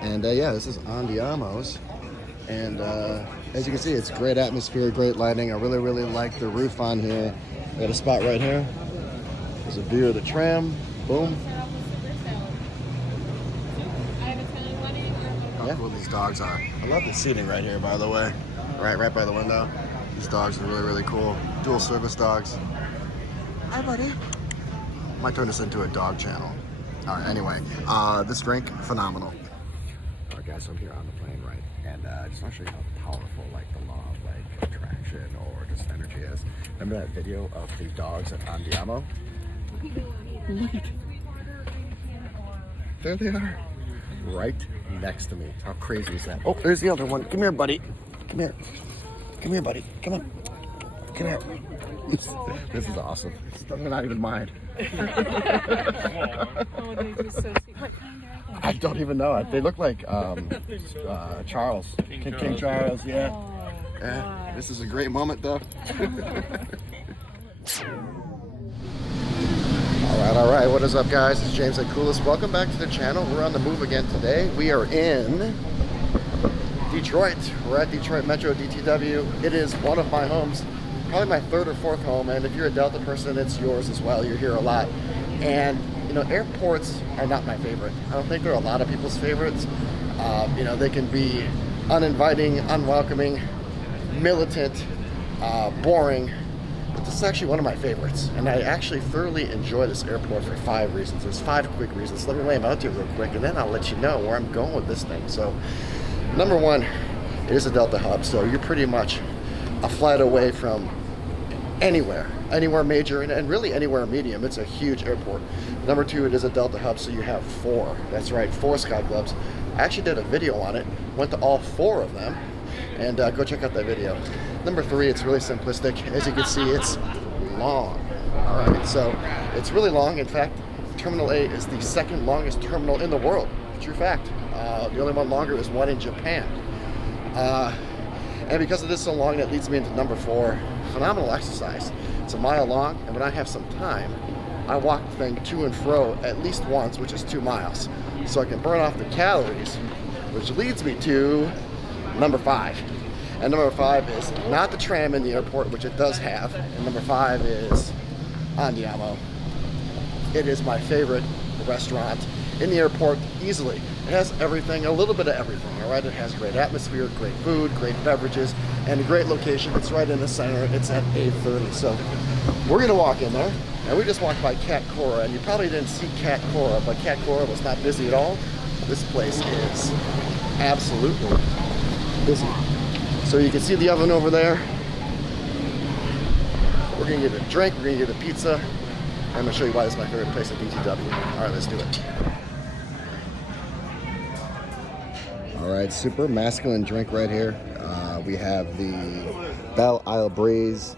And yeah, this is Andiamo's. And as you can see, it's great atmosphere, great lighting. I really like the roof on here. We got a spot right here. There's a view of the tram. Boom. How cool these dogs are. I love the seating right here, by the way. Right by the window. These dogs are really cool. Dual service dogs. Hi, buddy. Might turn this into a dog channel. All right, anyway, this drink, phenomenal. All right, guys, so I'm here on the plane, right? And I just want to show you how powerful, like, the law of, like, attraction or just energy is. Remember that video of the dogs at Andiamo? Look at it. There they are. Right next to me. How crazy is that? Oh, there's the other one. Come here, buddy. Come here. Come here, buddy. Come on. Come here. This is awesome. It's not even mine. I don't even know. They look like Charles. King Charles, yeah. Yeah. This is a great moment, though. All right. What is up, guys? It's James at Coolist. Welcome back to the channel. We're on the move again today. We are in Detroit. We're at Detroit Metro DTW. It is one of my homes, probably my third or fourth home. And if you're a Delta person, it's yours as well. You're here a lot. And you know, airports are not my favorite. I don't think they're a lot of people's favorites. You know, they can be uninviting, unwelcoming, militant, boring. But this is actually one of my favorites, and I actually thoroughly enjoy this airport for 5 reasons. There's 5 quick reasons. Let me lay them out to you real quick, and then I'll let you know where I'm going with this thing. So, number one, it is a Delta hub, so you're pretty much a flight away from anywhere major, and really anywhere medium. It's a huge airport. Number two, it is a Delta hub, so you have 4. That's right, 4 Sky Clubs. I actually did a video on it, went to all 4 of them, and go check out that video. Number 3, it's really simplistic. As you can see, it's long. All right, so it's really long. In fact, Terminal A is the second longest terminal in the world. True fact. The only one longer is one in Japan. And because it is so long, that leads me into number 4, phenomenal exercise. It's a mile long, and when I have some time, I walk the thing to and fro at least once, which is 2 miles. So I can burn off the calories, which leads me to number 5. And number 5 is not the tram in the airport, which it does have. And number 5 is Andiamo. It is my favorite restaurant in the airport, easily. It has everything, a little bit of everything, all right? It has great atmosphere, great food, great beverages, and a great location. It's right in the center. It's at 8:30. So we're gonna walk in there, and we just walked by Cat Cora, and you probably didn't see Cat Cora, but Cat Cora was not busy at all. This place is absolutely busy. So you can see the oven over there. We're gonna get a drink, we're gonna get a pizza. I'm gonna show you why this is my favorite place at DTW. All right, let's do it. All right, super masculine drink right here. We have the Belle Isle Breeze.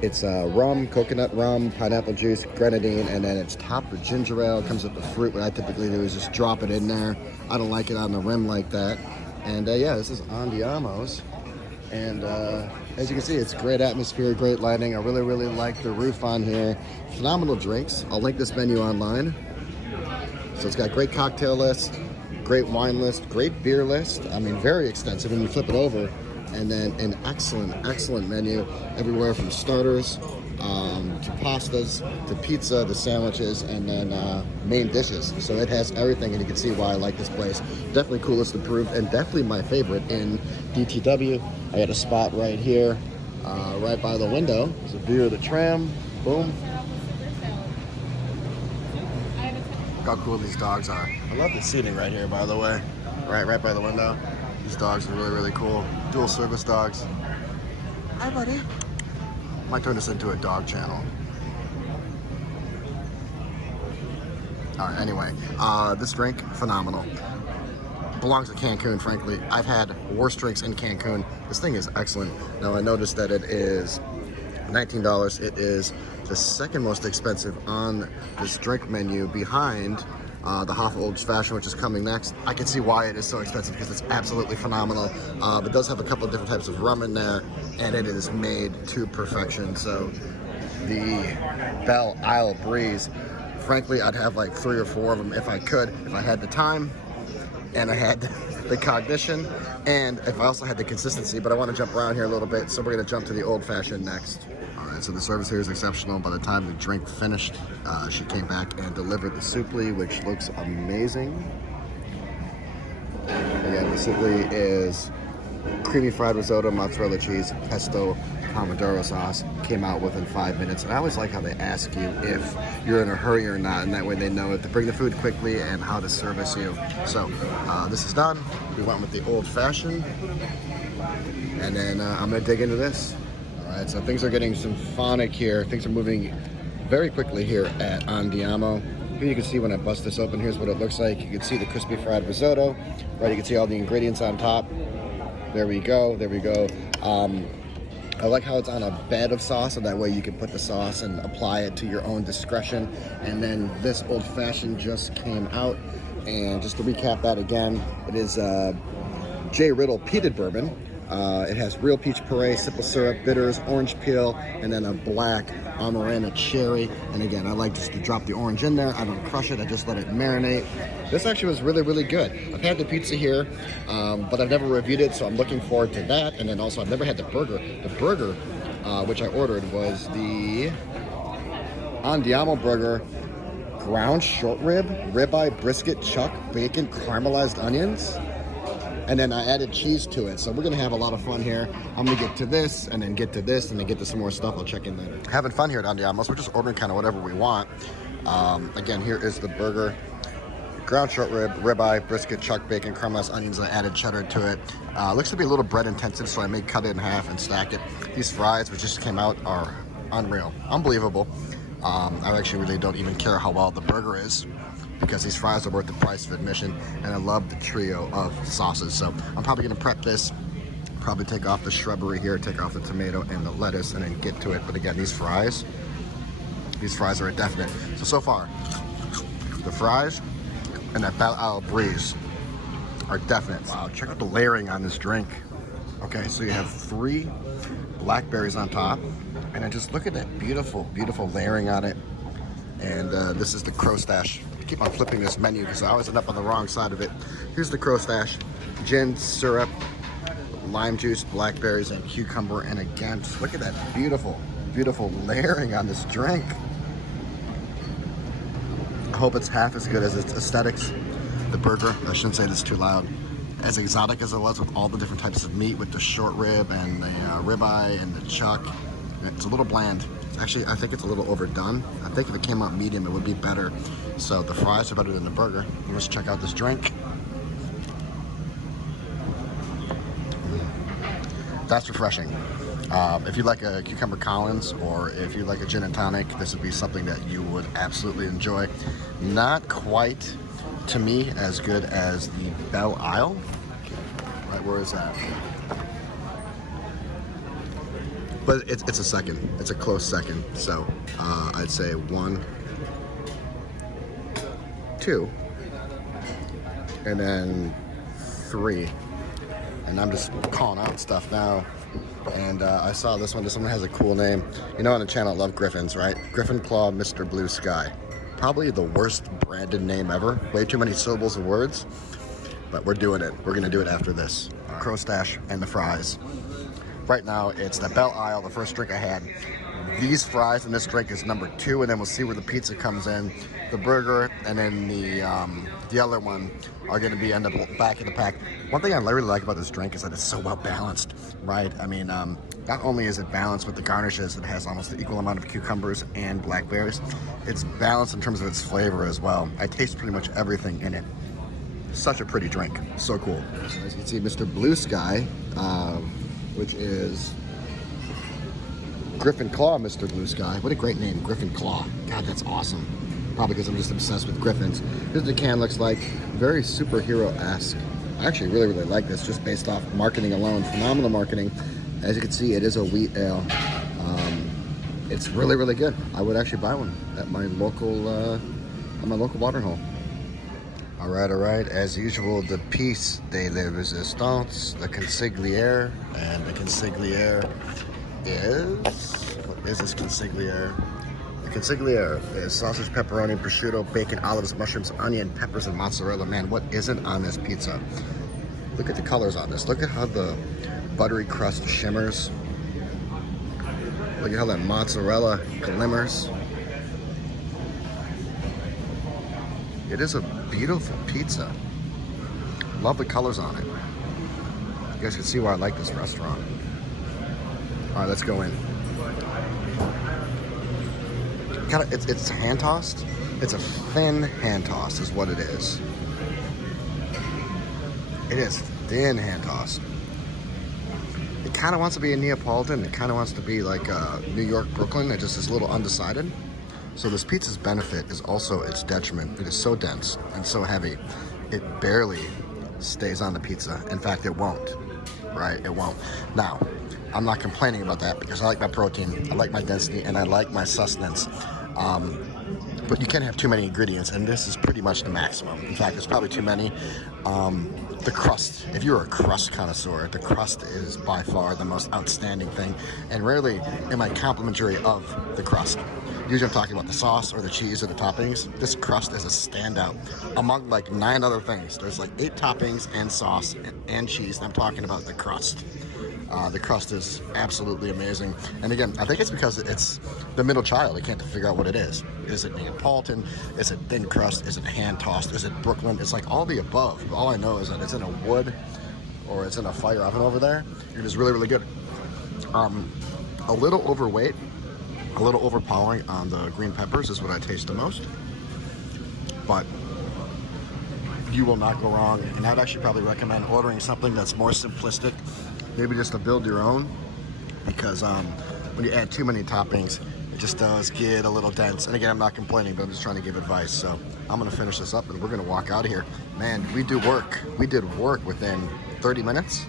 It's rum, coconut rum, pineapple juice, grenadine, and then it's topped with ginger ale. It comes with the fruit. What I typically do is just drop it in there. I don't like it on the rim like that. And yeah, this is Andiamo's. And as you can see, it's great atmosphere, great lighting. I really like the roof on here. Phenomenal drinks. I'll link this menu online. So it's got great cocktail list, great wine list, great beer list. I mean, very extensive when you flip it over. And then an excellent menu everywhere from starters to pastas to pizza to sandwiches, and then main dishes. So it has everything, and you can see why I like this place. Definitely Coolist approved, and definitely my favorite in DTW. I got a spot right here, right by the window. There's a view of the tram. Boom. Look how cool these dogs are. I love the seating right here, by the way. Right by the window. These dogs are really cool. Dual service dogs. Hi, buddy. Might turn this into a dog channel. All right, anyway, this drink, phenomenal. Belongs to Cancun, frankly. I've had worse drinks in Cancun. This thing is excellent. Now, I noticed that it is $19. It is the second most expensive on this drink menu behind the Hoffa Old Fashioned, which is coming next. I can see why it is so expensive, because it's absolutely phenomenal. It does have a couple of different types of rum in there, and it is made to perfection. So the Belle Isle Breeze, frankly, I'd have like 3 or 4 of them if I could, if I had the time. and I had the cognition, and if I also had the consistency, but I want to jump around here a little bit, so we're going to jump to the old fashioned next. All right, so the service here is exceptional. By the time the drink finished, she came back and delivered the soupli, which looks amazing. Again, the soupli is creamy fried risotto, mozzarella cheese, pesto, pomodoro sauce. Came out within 5 minutes. And I always like how they ask you if you're in a hurry or not, and that way they know if to bring the food quickly and how to service you. So this is done. We went with the old fashioned, and then I'm gonna dig into this. All right, so things are getting symphonic here. Things are moving very quickly here at Andiamo. Here you can see when I bust this open, here's what it looks like. You can see the crispy fried risotto, right? You can see all the ingredients on top. There we go, there we go. I like how it's on a bed of sauce, so that way you can put the sauce and apply it to your own discretion. And then this old fashioned just came out. And just to recap that again, it is J. Riddle peated bourbon. It has real peach puree, simple syrup, bitters, orange peel, and then a black Amarena cherry. And again, I like just to drop the orange in there. I don't crush it, I just let it marinate. This actually was really, really good. I've had the pizza here, but I've never reviewed it, so I'm looking forward to that. And then also, I've never had the burger. The burger, which I ordered, was the Andiamo burger, ground short rib, ribeye, brisket, chuck, bacon, caramelized onions. And then I added cheese to it. So we're gonna have a lot of fun here. I'm gonna get to this, and then get to this, and then get to some more stuff. I'll check in later. Having fun here at Andiamo, so we're just ordering kind of whatever we want. Again, here is the burger. Ground short rib, ribeye, brisket, chuck, bacon, caramelized onions. I added cheddar to it. Looks to be a little bread intensive, so I may cut it in half and stack it. These fries, which just came out, are unreal, unbelievable. I actually really don't even care how well the burger is, because these fries are worth the price of admission, and I love the trio of sauces. So I'm probably gonna prep this, probably take off the shrubbery here, take off the tomato and the lettuce, and then get to it. But again, these fries are a definite. So far, the fries and that Belle Isle breeze are definite. Wow, check out the layering on this drink. Okay, so you have 3 blackberries on top, and then just look at that beautiful, beautiful layering on it. And this is the crow stash. I keep on flipping this menu because I always end up on the wrong side of it. Here's the crow stash: gin, syrup, lime juice, blackberries, and cucumber. And again, just look at that beautiful, beautiful layering on this drink. I hope it's half as good as its aesthetics. The burger, I shouldn't say this too loud, as exotic as it was with all the different types of meat, with the short rib and the ribeye and the chuck. It's a little bland. Actually, I think it's a little overdone. I think if it came out medium, it would be better. So the fries are better than the burger. Let's check out this drink. That's refreshing. If you like a cucumber Collins, or if you like a gin and tonic, this would be something that you would absolutely enjoy. Not quite, to me, as good as the Belle Isle. Right, where is that? But it's a second. It's a close second. So I'd say 1, 2, and then 3. And I'm just calling out stuff now. And I saw this one. This one has a cool name. You know, on the channel, I love Griffins, right? Griffin Claw, Mr. Blue Sky. Probably the worst branded name ever. Way too many syllables of words. But we're doing it. We're gonna do it after this. Crow stash and the fries. Right now, it's the Belle Isle, the first drink I had. These fries and this drink is number 2, and then we'll see where the pizza comes in. The burger and then the other one are going to be end up back in the pack. One thing I really like about this drink is that it's so well balanced, right? I mean, not only is it balanced with the garnishes, it has almost the equal amount of cucumbers and blackberries. It's balanced in terms of its flavor as well. I taste pretty much everything in it. Such a pretty drink, so cool. As you can see, Mr. Blue Sky, which is Griffin Claw, Mr. Blue Sky. What a great name, Griffin Claw. God, that's awesome. Probably because I'm just obsessed with griffins. Here's what the can looks like. Very superhero-esque. I actually really, really like this, just based off marketing alone. Phenomenal marketing. As you can see, it is a wheat ale. It's really, really good. I would actually buy one at my local watering hole. All right. As usual, the piece de la resistance, the consigliere, and the consigliere is, what is this consigliere? The Consigliere is sausage, pepperoni, prosciutto, bacon, olives, mushrooms, onion, peppers, and mozzarella. Man, what isn't on this pizza? Look at the colors on this. Look at how the buttery crust shimmers. Look at how that mozzarella glimmers. It is a beautiful pizza. Love the colors on it. You guys can see why I like this restaurant. All right, let's go in. It's hand tossed. It's a thin hand toss is what it is. It is thin hand tossed. It kind of wants to be a Neapolitan. It kind of wants to be like New York, Brooklyn. It just is a little undecided. So this pizza's benefit is also its detriment. It is so dense and so heavy, it barely stays on the pizza. In fact, it won't, right? It won't. Now, I'm not complaining about that because I like my protein, I like my density, and I like my sustenance. But you can't have too many ingredients, and this is pretty much the maximum. In fact, there's probably too many. The crust, if you're a crust connoisseur, the crust is by far the most outstanding thing, and rarely am I complimentary of the crust. Usually I'm talking about the sauce or the cheese or the toppings. This crust is a standout among like 9 other things. There's like 8 toppings and sauce and cheese, and I'm talking about the crust. The crust is absolutely amazing. And again, I think it's because it's the middle child. I can't figure out what it is. Is it Neapolitan? Is it thin crust? Is it hand tossed? Is it Brooklyn? It's like all the above. All I know is that it's in a wood or it's in a fire oven over there. It is really, really good. A little overweight, a little overpowering on the green peppers is what I taste the most. But you will not go wrong. And I'd actually probably recommend ordering something that's more simplistic. Maybe just to build your own, because when you add too many toppings, it just does get a little dense. And again, I'm not complaining, but I'm just trying to give advice. So I'm gonna finish this up and we're gonna walk out of here. Man, we do work. We did work within 30 minutes.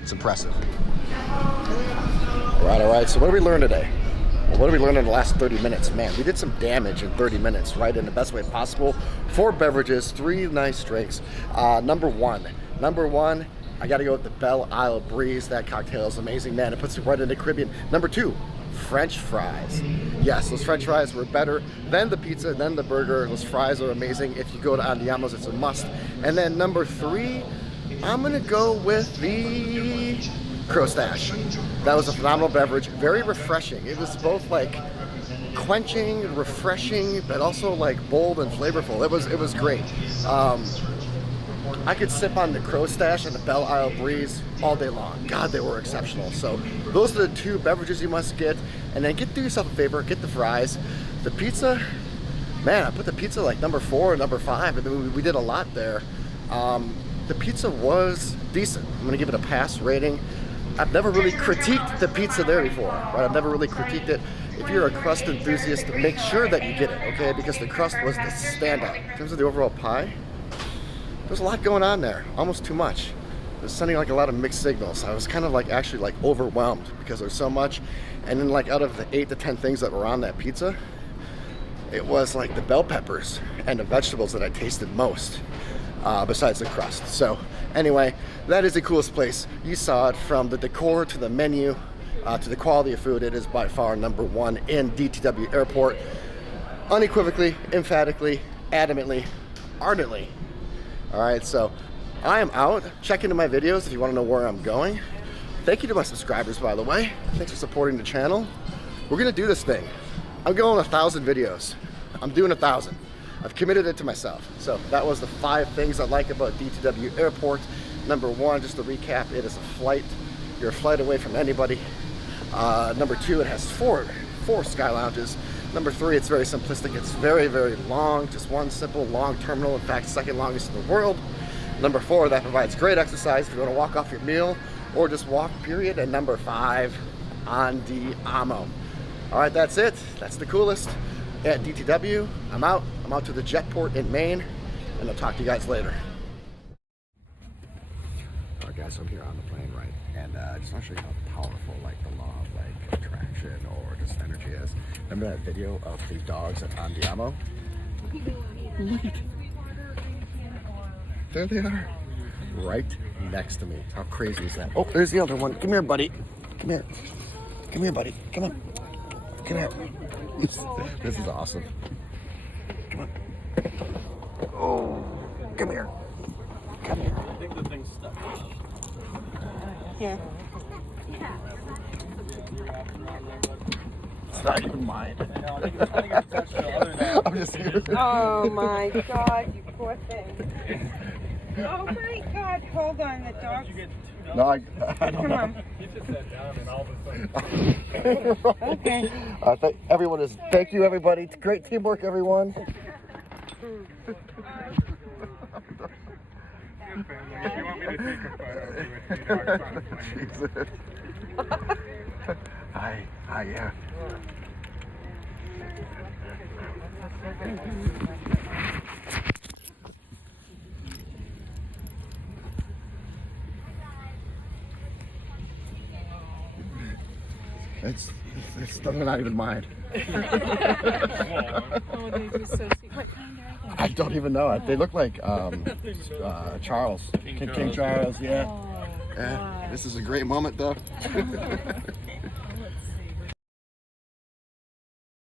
It's impressive. All right, so what did we learn today? Well, what did we learn in the last 30 minutes? Man, we did some damage in 30 minutes, right? In the best way possible. 4 beverages, 3 nice drinks. Number one, I gotta go with the Belle Isle Breeze. That cocktail is amazing, man. It puts you right in the Caribbean. Number 2, French fries. Yes, those French fries were better than the pizza, than the burger. Those fries are amazing. If you go to Andiamo's, it's a must. And then number 3, I'm gonna go with the Crostache. That was a phenomenal beverage, very refreshing. It was both like quenching, refreshing, but also like bold and flavorful. It was great. I could sip on the Crostache and the Belle Isle Breeze all day long. God, they were exceptional. So those are the 2 beverages you must get. And then do yourself a favor, get the fries. The pizza, man, I put the pizza like number 4 or number 5. I mean, we did a lot there. The pizza was decent. I'm gonna give it a pass rating. I've never really critiqued the pizza there before, right? I've never really critiqued it. If you're a crust enthusiast, make sure that you get it, okay? Because the crust was the standout. In terms of the overall pie, there's a lot going on there, almost too much. It was sending like a lot of mixed signals. I was kind of like actually like overwhelmed because there's so much. And then like out of the 8 to 10 things that were on that pizza, it was like the bell peppers and the vegetables that I tasted most, besides the crust. So anyway, that is the coolest place. You saw it from the decor to the menu, to the quality of food. It is by far number 1 in DTW Airport. Unequivocally, emphatically, adamantly, ardently. All right, so I am out. Check into my videos if you want to know where I'm going. Thank you to my subscribers, by the way. Thanks for supporting the channel. We're gonna do this thing. I'm going 1,000 videos. I'm doing 1,000. I've committed it to myself. So that was the 5 things I like about DTW Airport. Number 1, just to recap, it is a flight. You're a flight away from anybody. Number 2, it has 4 sky lounges. Number 3, it's very simplistic. It's very, very long. Just one simple long terminal. In fact, 2nd longest in the world. Number 4, that provides great exercise if you want to walk off your meal or just walk, period. And number 5, Andiamo. All right, that's it. That's the coolest at DTW. I'm out. I'm out to the Jetport in Maine, and I'll talk to you guys later. All right, guys, so I'm here on the plane, right? And I just want to show you how powerful, like, the law of, like, attraction or just energy is. Remember that video of the dogs at Andiamo? Look at there they are, right next to me. How crazy is that? Oh, there's the other one. Come here, buddy. Come here. Come here, buddy. Come on. Come here. This is awesome. Come on. Oh, come here. Come here. I think the thing's stuck. Here. It's not even mine. I'm just here. Oh my God, you poor thing. Oh my God, hold on, the dog's... No, I don't Come know. on. He just sat down and all of a sudden. Okay. Thank you, everybody. Great teamwork, everyone. You want me to take a photo with you know, Jesus. Hi, yeah. It's still not even mine. Oh, they're just so sweet. What kind are they? I don't even know. They look like Charles. King Charles, yeah. Oh, Yeah. God. This is a great moment, though.